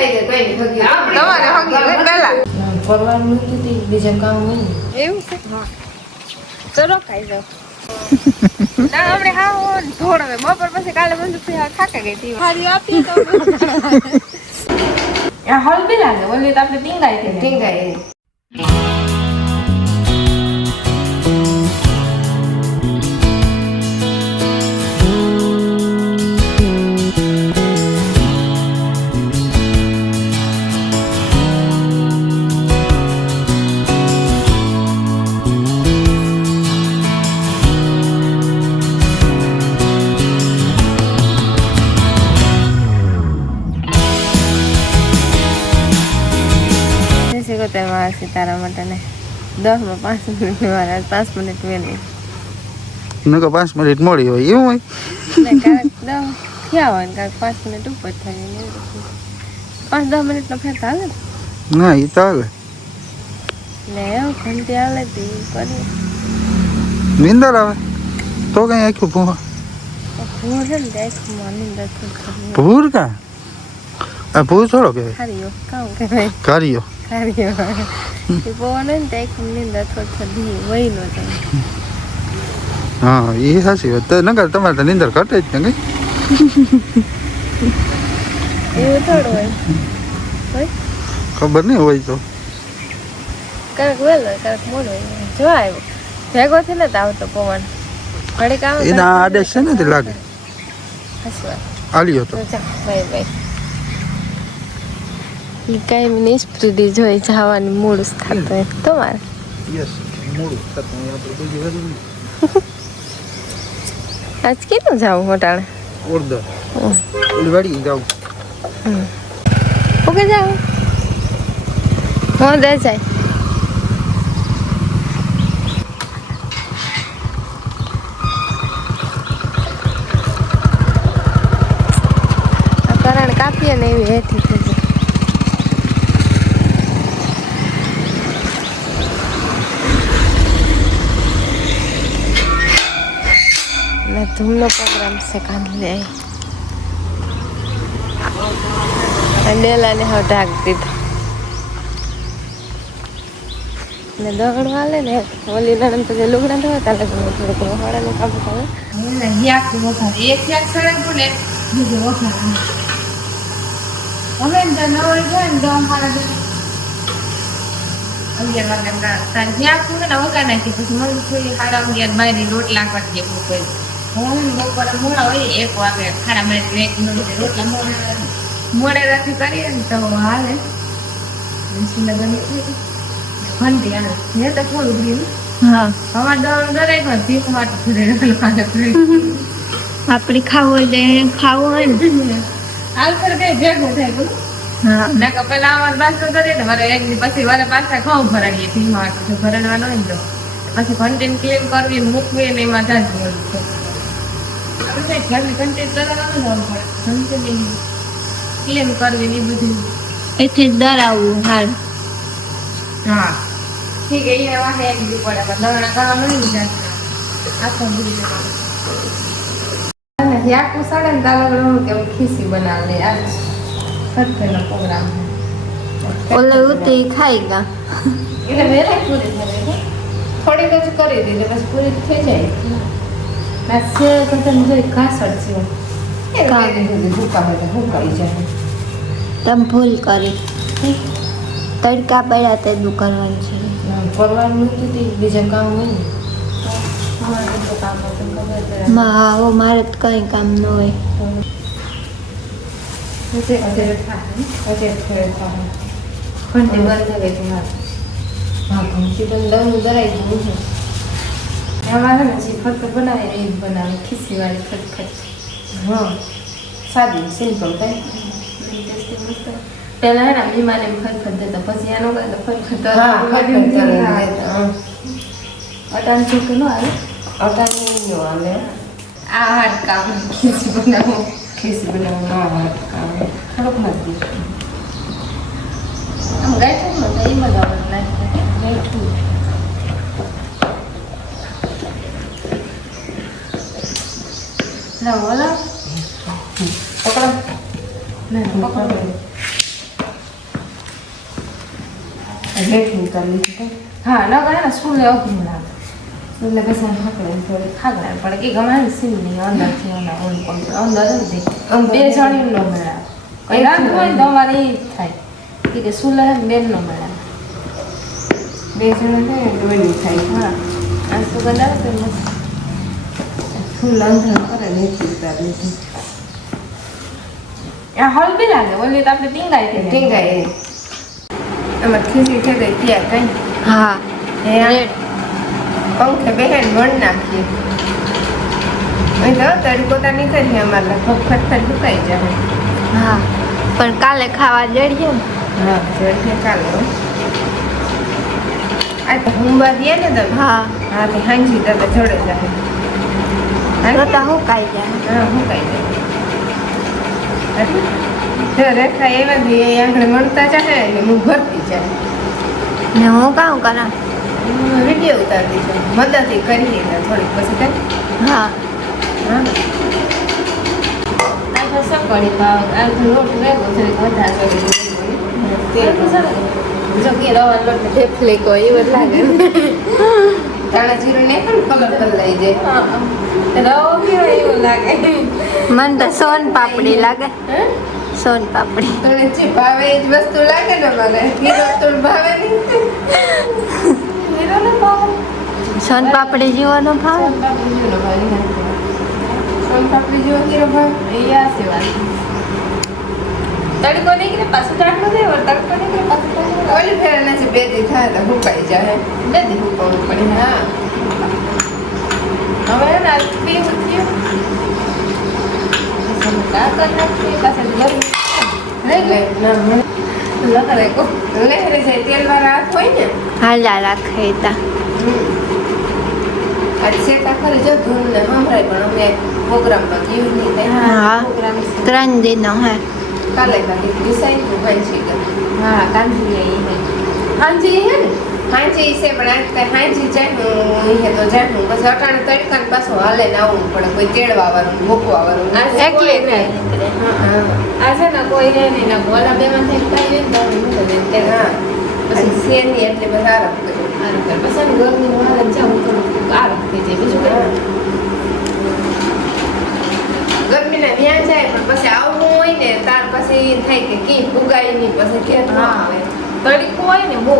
ખાઈ દે કોઈ નહીં હગી તમારે હગી હોય પહેલા ફરવાનું નથી બીજા કામ હોય ને એવું છે હા ચલો ખાઈ જાઓ ના આપણે હા થોડો બપોર પછી કાલે બંધ ખાકા ગઈ હતી હારી આપીએ તો આ હળદી લાગે ઓલી તો આપણે ટીંગાઈ સીતારા માટે 10 માં 5 મિનિટ મારા 5 મિનિટ વેલી નકો 5 મિનિટ મોડી હોય એવું હોય ને ક્યારેક 10 થયા હોય ને ક્યારેક 5 મિનિટ ઉપર થાય ને 5-10 મિનિટનો ફેર હાલે ના એ તો હાલે ને એવું ઘંટી હાલે તે કરી નિંદર આવે તો કઈ આખું ભૂર છે ને આખું નિંદર ભૂર કા આ ભૂર થોડો કહેવાય ખારીઓ કામ કહેવાય કાર્યો ખારીઓ એ પવન ને તે આખું નિંદર થોડી વહી નો જાય હા એ સાચી વાત નકર તમારે તો નિંદર ઘટે જ ને કઈ એવું થોડું હોય ખબર નહીં હોય તો ક્યારેક વહેલો ક્યારેક મોડો જો આવ્યો ભેગો થી નથી આવતો પવન ઘડીક આવે એના આદેશ છે ને તે લાગે આલ્યો તો બાય બાય કઈ મિની સ્પ્રીડી જોઈ જવાની મૂડ થતો હોય તમારે યસ મૂડ થતો આપણે કોઈ દિવસ આજ કેટલું જાવ હોટાણે ઓર્ડર ઓલી વાડી જાવ ઓકે જાવ હું દે જાય કરણ કાપીએ ને એવી હેઠી થઈ જાય ધૂમનો પ્રોગ્રામ છે કાલે ડેલાને હવે ઢાક દીધો ને દગડ વાલે ને ઓલી નણંદ પછી લુગડા ધોવા તાલે થોડુંક વાળાનું કામ કરે એક યાદ સડક બોલે બીજું વખાર હવે તો નવળ જાય ને તો અમારા 11 વાગે તાર જ્યાં તું ને વખા નાખી પછી મને થોડી 11:30 બારી રોટલા કરી જેવું કોઈ હું બપોરે મોડા હોય 1 વાગે ખાડા મળે 1 મિનિટ રોટલા મોડે રાતી કરીએ ને તો હાલે ઘંટી આવે મેં તો થોડું ગયું હા હવા દળ દરેક ભીખ માટે આપડી ખાવું હોય ખાવું હોય ને આલફર કઈ ભેગું થાય બોલો હા ના કે પેલા અમારે બાસ્તો કરીએ ને મારે એક દી પછી વારે પાછા ઘઉં ભરાવીએ ભીમાં ભરણવાનો હોય ને તો પછી કન્ટેન ક્લીન કરવી મૂકવી ને એમાં થાય ઘરની કન્ટેન કરવાનું પડે ક્લીન કરવી ને બધું એથી ડરાવવું હાલ હા ઠીક છે એ વાહે એક દી પડે પણ લગણા કરવાનું નહીં જાય આખો બુરી જવાનું યાકું સડે ને તાલગડું કે ખીસી બનાવે આ ખર્ચેનો પ્રોગ્રામ ઓલે ઉતી ખાઈ ગયા એટલે વેરે પૂરી થઈ થોડીક જ કરી દીધી પછી પૂરી થઈ જાય ના છે તો તમે જોઈ ઘાસડ છે ભૂકા હોય તો ભૂકાઈ જાય તમે ભૂલ કરી તડકા પડ્યા તે દુ કરવાનું છે કરવાનું નથી બીજા કામ હોય ને મારે તો કઈ કામ ન હોય ઘંટી બંધ કરે છે હા ઘંટી બંધ દવું દરાઈ જવું છે એમાં છે ને જે ફરક બનાવે એ જ બનાવે ખીસીવાળી ખટખટ હા સાદી સિમ્પલ કઈ પેલા હે ને બીમાને ખટખટ દેતા પછી એનો કરે ખટખટ અટાણ છોકરી ન આવે અટાણ ન આવે આ હાથ કામ ખીસી બનાવું આ હાથ કામ થોડુંક નથી આમ ગાયઠું ને તો એમાં જ આપણે નાખીએ ગાયઠું ના બોલો પકડો ના પકડો મેઠું ઉતારી લીધું હા ન કરે ને સ્કૂલે અઘરું લાગે એટલે પછી હાકડે થોડી ખાગડા પડે કે ગમે સીલ નહીં અંદરથી અંદર બે જણી નો મેળા કઈ રાત હોય ને તમારે એ જ થાય કે સુલે બેન નો મેળા બે જણા થાય ડોલી થાય હા આ સુગંધ આવે તો મસ્ત ફૂલ અંધર કરે મેઠું ઉતારી લીધું આ હળ બી લાગે ઓલી તો આપણે ટીંગાય આમાં ખીચડી થઈ ગઈ ત્યાં કઈ હા પંખે બેહેન વણ નાખીએ અહીં તો તડકોતા નીકળીએ અમારે ફટફટ સુકાઈ જાય હા પણ કાલે ખાવા જડીએ ને હા જડીએ કાલે આ તો હુંબા દઈએ ને તમે હા હા તો હાંજી તમે જોડે જાય તો હું કાઈ જાય હા સુકાઈ જાય જો રેખા એવા બી આંગણે મળતા જાય એટલે હું ભરતી જાય ને હું કામ કરા વિડીયો ઉતારતી છે મદદ કરીએ ને થોડીક પછી કઈ હા હા આ તો સકડી પાવ આ તો લોટ વેગો છે વધારે જો કે રવા લોટ ને ઢેફલી કોઈ એવું લાગે તાણા જીરું ને પણ કલર લઈ જાય રવો કેવો એવું લાગે મને તો સોન પાપડી લાગે સોન પાપડી તને જે ભાવે એ જ વસ્તુ લાગે ને મને હીરો તો ભાવે નહીં હીરો ને ભાવે સોન પાપડી જીવાનો ભાવ સોન પાપડી જેવો હીરો ભાવે એ આ સેવા તડકો નીકળે પાછું ચાટલો થાય તડકો નીકળે પાછું ઓલી ફેરને છે બે દી થાય તો હુકાઈ જાય બે દી હુકાવવું પડે હા હવે ને આ પીવું થયું કા કર નાખી પાછળ ગરમી લહેરે જાય તેલ વાળા હાથ હોય ને હાલા રાખે તા આજે શેતા ખરી જો ધૂન ને સંભળાય પણ અમે પ્રોગ્રામમાં ગયું નહીં થાય હા પ્રોગ્રામ 3 દિનો હે કાલે કાલે ડિસાઈડ નું હાંજી હા કાંજી હે હાંજી હે ને હાંજી છે પણ આજ કઈ હાંજી જાય હે તો જાય બસ અટાણે તડકા પાછો હાલે ને આવવું પડે કોઈ તેડવા વાળું મૂકવા વાળું એકલી ને આ છે ને કોઈ રહે નહીં ના ગોલા બે માં થઈ ખાઈ ને તો મૂકી દે કે હા પછી શેરની એટલે બસ આરામ કરે પછી ગરમી વાળા જાઉં તો આરામ થઈ જાય બીજું કઈ ગરમીના ત્યાં જાય પણ પછી આવવું હોય ને તાર પછી થાય કે કી ભૂગાય નહીં પછી ઘેર ન આવે તડકો હોય ને બહુ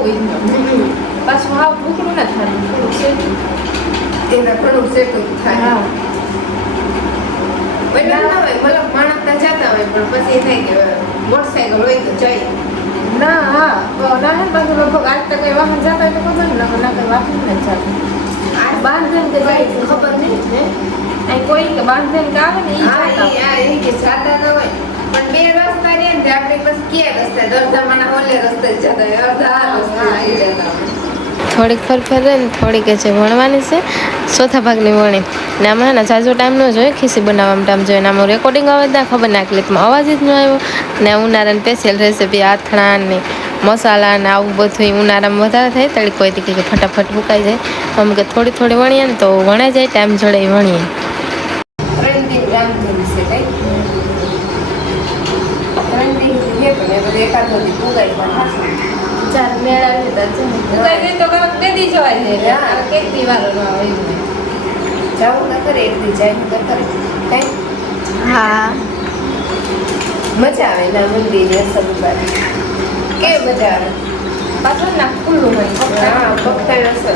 પાછું હાવ ભૂકડું ના થાય થોડું સેટું એના ઘણું સેટું થાય પેલા ના હોય મતલબ માણસ જતા હોય પણ પછી થાય કે મોટરસાયકલ હોય તો જાય ના હા ના હે પાછું લગભગ આજ તક કઈ વાહન જતા હોય તો ખબર નહીં ના કઈ વાહન નથી જતું આ બાંધે કે જાય ખબર નહીં ને આ કોઈ કે બાંધે કે આવે ને એ કે સાદા ન હોય પણ બે રસ્તા રે ને આપણે પછી કે રસ્તે દરજામાં ઓલે રસ્તે જતા અડધા રસ્તે આવી જતા થોડીક ફરફર ને થોડીક છે વણવાની છે ચોથા ભાગની વણી ને આમાં ને જાજો ટાઈમ ન જોઈએ ખીસી બનાવવામાં ટાઈમ જોઈએ ને આમાં રેકોર્ડિંગ આવે ત્યાં ખબર ના ક્લિપમાં અવાજ જ ન આવ્યો ને ઉનાળાની સ્પેશિયલ રેસીપી આથણા ને મસાલા ને આવું બધું ઉનાળામાં વધારે થાય તડકો હોય કે ફટાફટ ફૂકાઈ જાય અમ કે થોડી થોડી વણીએ ને તો વણાઈ જાય ટાઈમ જોડે વણીએ ચાર મેળા લીધા છે ઉગાઈ ગઈ તો કામ બે દી જવાય છે હા એક દિવાળો નો આવે જાવું ના કરે એક દી જાય ના કરે કઈ હા મજા આવે ના મંદિર ને સબુબાર કે મજા આવે પાછળ ના ખુલ્લું હોય હા પક્કા અસર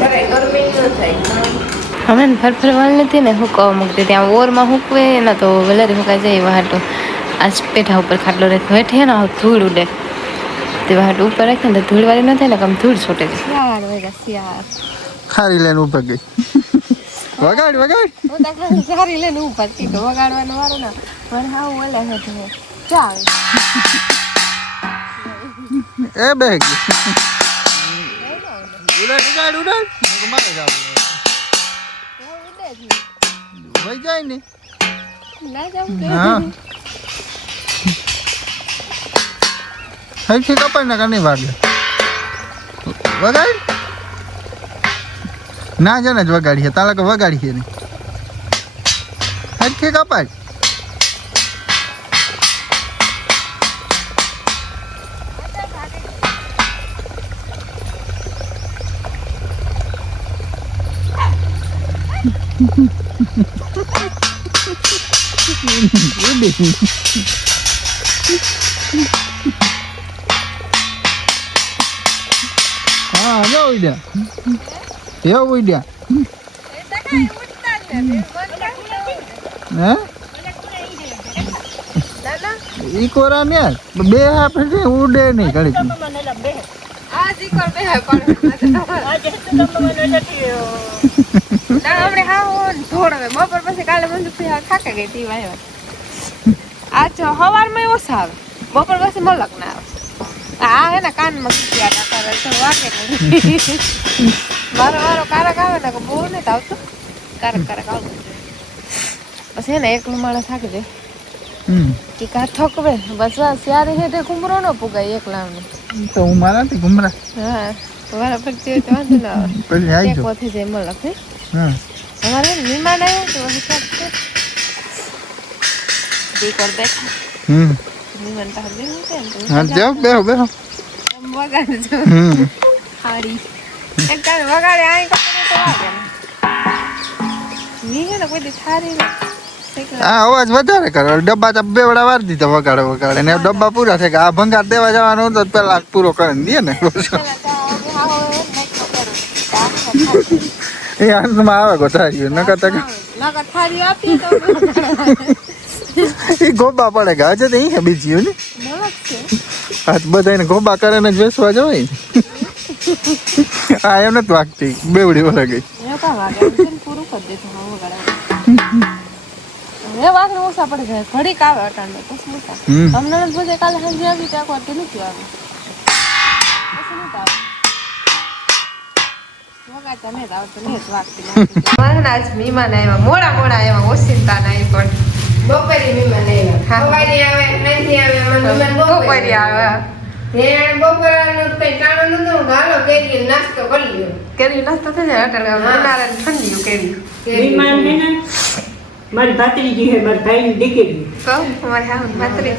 કરે ગરમી ન થાય અમે ફરફર વાળ નથી ને હુકવા મૂકતી ત્યાં ઓરમાં હુકવે ને તો વેલેરી હુકાઈ જાય વાટો આજ પેઠા ઉપર ખાટલો રાખો હેઠે ને ધૂળ ઉડે તે વાટ ઉપર રાખે ને ધૂળ વાળી ન થાય ને કમ ધૂળ છૂટે શિયાળ હોય શિયાળ ખારી લઈને ઉપર ગઈ વગાડ વગાડ હું તો ખાલી સારી લઈને ઉપર કીધો વગાડવાનો વારો ના પણ હા ઓલે હેઠે ચાલ એ બેગ ઉડાડ ઉડાડ ઉડાડ મારે જાવ વઈ જાય ને ના જાઉં હા હૈથી કપાઈ ના કની વાગે વગાડ ના જાને જ વગાડીએ તાલા કે વગાડીએ ને હૈથી કપાઈ ઉડી હા જો ઉડ્યા એ ઉડ્યા હે ઈ કોરા ને બે આપણે ઉડે નહીં ઘડીક બપોર પછી કાલે મંદુ ખાકા ગઈ તી વાય આજ સવારમાં ઓછા આવે બપોર પછી મલક ના આવે આ હે ને કાનમાં ખીચિયા કરે તો વાગે મારો કારક આવે ને બહુ નથી આવતું કારક આવતું પછી હે ને એકલું માણસ થાકી જાય કે કા થકવે બસ સ્યારી હેઠે કુમરો ન પુગાય એકલાને તો હું મારાથી ઘુમરા હા તમારા પરથી તો વાંધો ના આવે પછી આવી એક જો વખત જાય મલક હે હા અમારે મહેમાન આવ્યો તો વળી સાહેબ દેખોર બેઠા મહેમાન પાસે બેહું છે ને હા જાઓ બેહો એમ વગાડજો હારી એક કાલ વગાડે આઈ કરે તો વાગે ની હે ને કોઈ દી થારી ને હા અવાજ વધારે કરે ડબ્બા તો બેવડા વાર દીધા વગાડે ને ડબ્બા પૂરા થાય કે આ ભંગાર દેવા જવાનો હતો પેલા પૂરો કરીને દે ને એ અંતમાં આવે ગોતારી નકર થારી આપી તો એ ગોબા પડે કે આજે તો અહીં બીજી ને મળક છે આજ બધાને ગોબા કરે ને જ વેસવા જવાય હા એમ નથી વાગતી બેવડી વળે ગઈ પૂરું કરી દેતું હા વગાડે એ વાઘને ઓછા પડે છે ઘડીક આવે અટાણ પછી ઓછા હમણાં બધે કાલે સાંજે આવી ત્યાં વાર તો નથી આવે પછી નથી આવે વગાડતા નહીં આવતું નહીં જ વાગતી મારે આજ મહેમાન આવ્યા મોડા આવ્યા ઓશિંતા નહીં પણ બપોરે મહેમાન આવ્યા સવારે આવે સાંજે આવે મહેમાન બપોરે આવ્યા બપોરનું કઈ ટાણું નતું હાલો કેરી નાસ્તો કરી લ્યો કેરી નાસ્તો થઈ જાય અટાણે ઉનાળે ઠંડી કેરી મહેમાન હે ને મારી ભાત્રીજી હે મારી ભાઈની દીકરી તો અમારે હા ભાતરી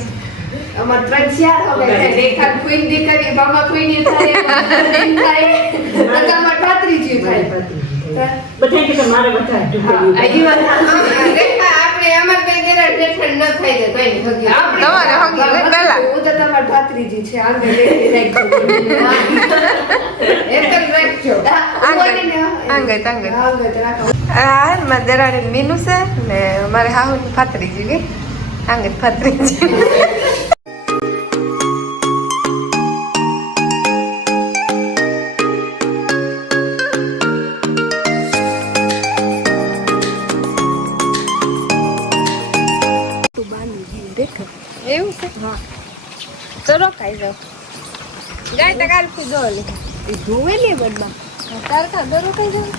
અમાર 3-4 હવે છે રેખા ક્વીન દીકરી બાબા ક્વીન થાય અમાર ભાત્રીજી થાય બધા કે મારે બધા દીકરી આજી વાત રેખા આપણે અમાર કઈ દેરા ઠેઠ ન થઈ જાય કઈ નહીં હગી તમારે હગી પહેલા હું તો તમાર ભાત્રીજી છે આગળ રાખજો એક રાખજો આંગત હા મારે દરાણી મીનુ છે ને મારે હાહુ ભાત્રીજી ગઈ આંગત ભાત્રીજી એવું છે હા ચલો ખાઈ જાઓ ગાય તકાલ થી દોલી જોવે ને બદલા તાર કા દરો ખાઈ જાઓ